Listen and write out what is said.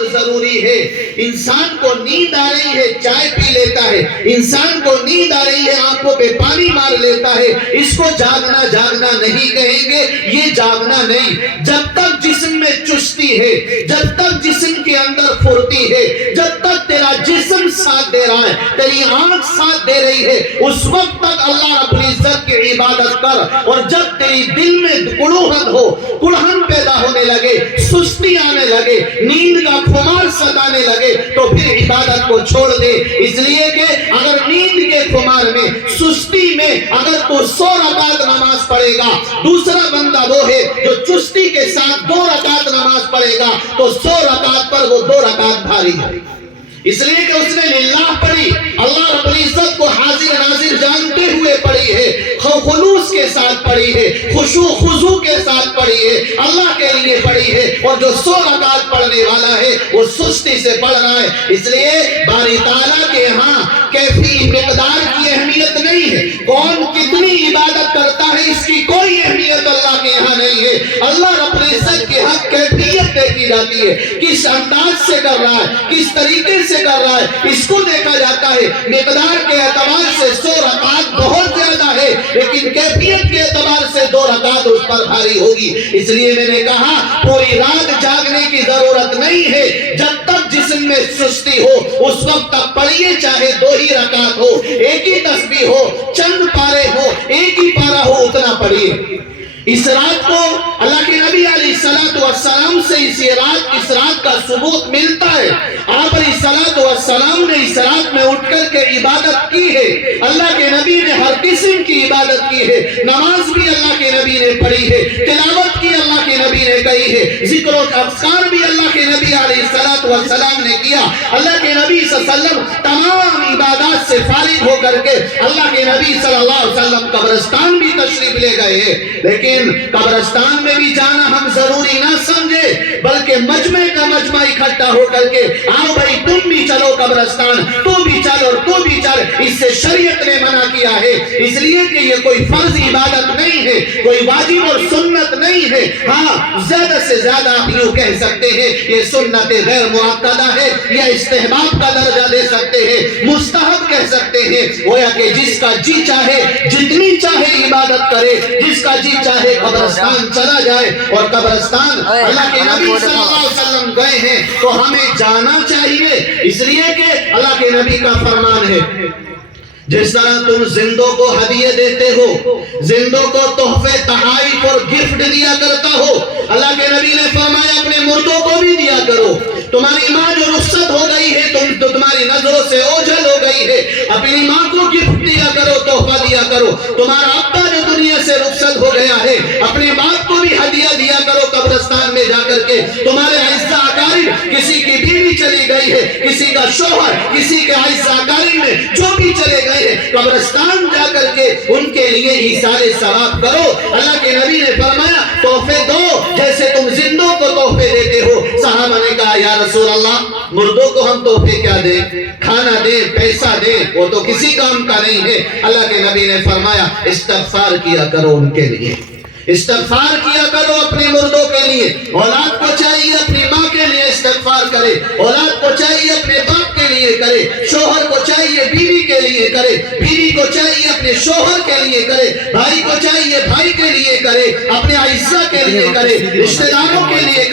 اور ضروری ہے. انسان کو نیند آ رہی ہے چائے پی لیتا ہے, انسان کو نیند آ رہی ہے آنکھوں پہ پانی مار لیتا ہے, اس کو جاگنا جاگنا نہیں کہیں گے, یہ جاگنا نہیں. جب تک جسم میں چستی ہے, جب تک جسم کے اندر پھرتی ہے, جب تک تیرا جسم ساتھ دے رہا ہے, تیری آنکھ ساتھ دے رہی ہے, اس وقت تک اللہ رب العزت کی عبادت کر. اور جب تیری دل میں کڑہن پیدا ہونے لگے, سستی آنے لگے, نیند کا خمار ستانے لگے, تو پھر عبادت کو چھوڑ دے. اس لیے کہ اگر نیند کے خمار میں, سستی میں اگر تو 100 رکعت نماز پڑھے گا, دوسرا بندہ وہ ہے جو چستی کے ساتھ 2 رکعت نماز پڑھے گا, تو 100 رکعت پر وہ 2 رکعت بھاری ہے. اس لیے کہ اس نے للہ پڑھی, اللہ رب العزت کو حاضر ناظر جانتے ہوئے پڑھی ہے, خلوص کے ساتھ پڑھی ہے, خشوع خضوع کے ساتھ پڑھی ہے, اللہ کے لیے پڑھی ہے. اور جو 100 رکعت پڑھنے والا ہے وہ سستی سے پڑھ رہا ہے. اس لیے باری تعالیٰ کے ہاں کیفی مقدار کی اہمیت نہیں ہے, کون کتنی عبادت کرتا ہے اس کی کوئی اہمیت اللہ کے یہاں نہیں ہے. اللہ رب العزت کے ہاں کیفیت دیکھی جاتی ہے, کس انداز سے کر رہا ہے, کس طریقے سے کر رہا ہے, اس کو دیکھا جاتا ہے. مقدار کے اعتبار سے 100 رکعت بہت زیادہ ہے, لیکن کیفیت کے اعتبار سے 2 رکعت اس پر بھاری ہوگی. اس لیے میں نے کہا پوری رات جاگنے کی ضرورت نہیں ہے, جب تک جسم میں سستی ہو اس وقت تک پڑھیے, چاہے 2 ہی رکعت ہو, ایک ہی تسبیح ہو, چند پارے ہو, ایک ہی پارہ ہو, اتنا پڑھیے. اس رات کو اللہ کے نبی علیہ السلام سے اس رات کا ثبوت ملتا ہے. آپ علیہ السلام نے اس رات میں اٹھ کر کے عبادت کی ہے. اللہ کے نبی نے ہر قسم کی عبادت کی ہے, نماز بھی اللہ کے نبی نے پڑھی ہے, تلاوت کی اللہ کے نبی نے کہی ہے, ذکر و اذکار بھی اللہ کے نبی علیہ السلام نے کیا. اللہ کے نبی صلی اللہ علیہ وسلم تمام عبادات سے فارغ ہو کر کے اللہ کے نبی صلی اللہ علیہ وسلم قبرستان بھی تشریف لے گئے ہیں. لیکن قبرستان میں بھی جانا ہم ضروری نہ سمجھے, بلکہ مجمع کا مجمع اکٹھا ہو کر کے آؤ بھائی تم بھی چلو قبرستان, تو بھی چل اور تو بھی چل, اس سے شریعت نے منع کیا ہے. اس لیے کہ یہ کوئی فرض عبادت نہیں ہے, کوئی واجب اور سنت نہیں ہے. ہاں زیادہ سے زیادہ آپ یوں کہہ سکتے ہیں یہ سنت غیر مؤکدہ ہے, یا استحباب کا درجہ دے سکتے ہیں, مستحب کہہ سکتے ہیں. گویا کہ جس کا جی چاہے جتنی چاہے عبادت کرے, جس کا جی چاہے قبرستان چلا جائے. اور قبرستان اللہ کے نبی صلی اللہ علیہ وسلم گئے ہیں تو ہمیں جانا چاہیے, اس لیے کہ اللہ کے نبی کا فرمان ہے جس طرح تم زندوں کو ہدیے دیتے ہو, زندوں کو تحفے تحائف اور گفٹ دیا کرتا ہو, اللہ کے نبی نے فرمایا اپنے مردوں کو بھی دیا کرو. تمہاری ماں جو رخصت ہو گئی ہے, تمہاری نظروں سے اوجھل ہو گئی ہے, اپنی ماں کو گفٹ دیا کرو, تحفہ دیا کرو. تمہارا ابا جو دنیا سے رخصت ہو گیا ہے, اپنے باپ کو بھی ہدیہ دیا کرو قبرستان میں جا کر کے. تمہارے اعزا اقارب, کسی کی بیوی چلی گئی ہے, کسی کا شوہر, کسی کے اعزا اقارب میں جو بھی چلے گئے ہیں, قبرستان جا کر کے ان کے لیے ایثار ثواب کرو. اللہ کے نبی نے فرمایا تحفے دو جیسے تم زندوں کو تحفے دیتے ہو. صحابہ نے کہا یا رسول اللہ, مردوں کو ہم تحفے کیا دیں, کھانا دیں, پیسہ دیں, وہ تو کسی کام کا نہیں ہے. اللہ کے نبی نے فرمایا استغفار کیا کرو ان کے لیے, استغفار کیا کرو اپنے مردوں کے لیے. اولاد کو چاہیے اپنی ماں کے لیے استغفار کرے, اولاد کو چاہیے اپنے باپ کے لیے کرے, شوہر کو چاہیے بیوی کے لیے کرے, بیوی کو چاہیے اپنے شوہر کے لیے کرے, بھائی کو چاہیے بھائی کے لیے کرے, اپنے اعزا کے لیے کرے, رشتہ داروں کے لیے کرے.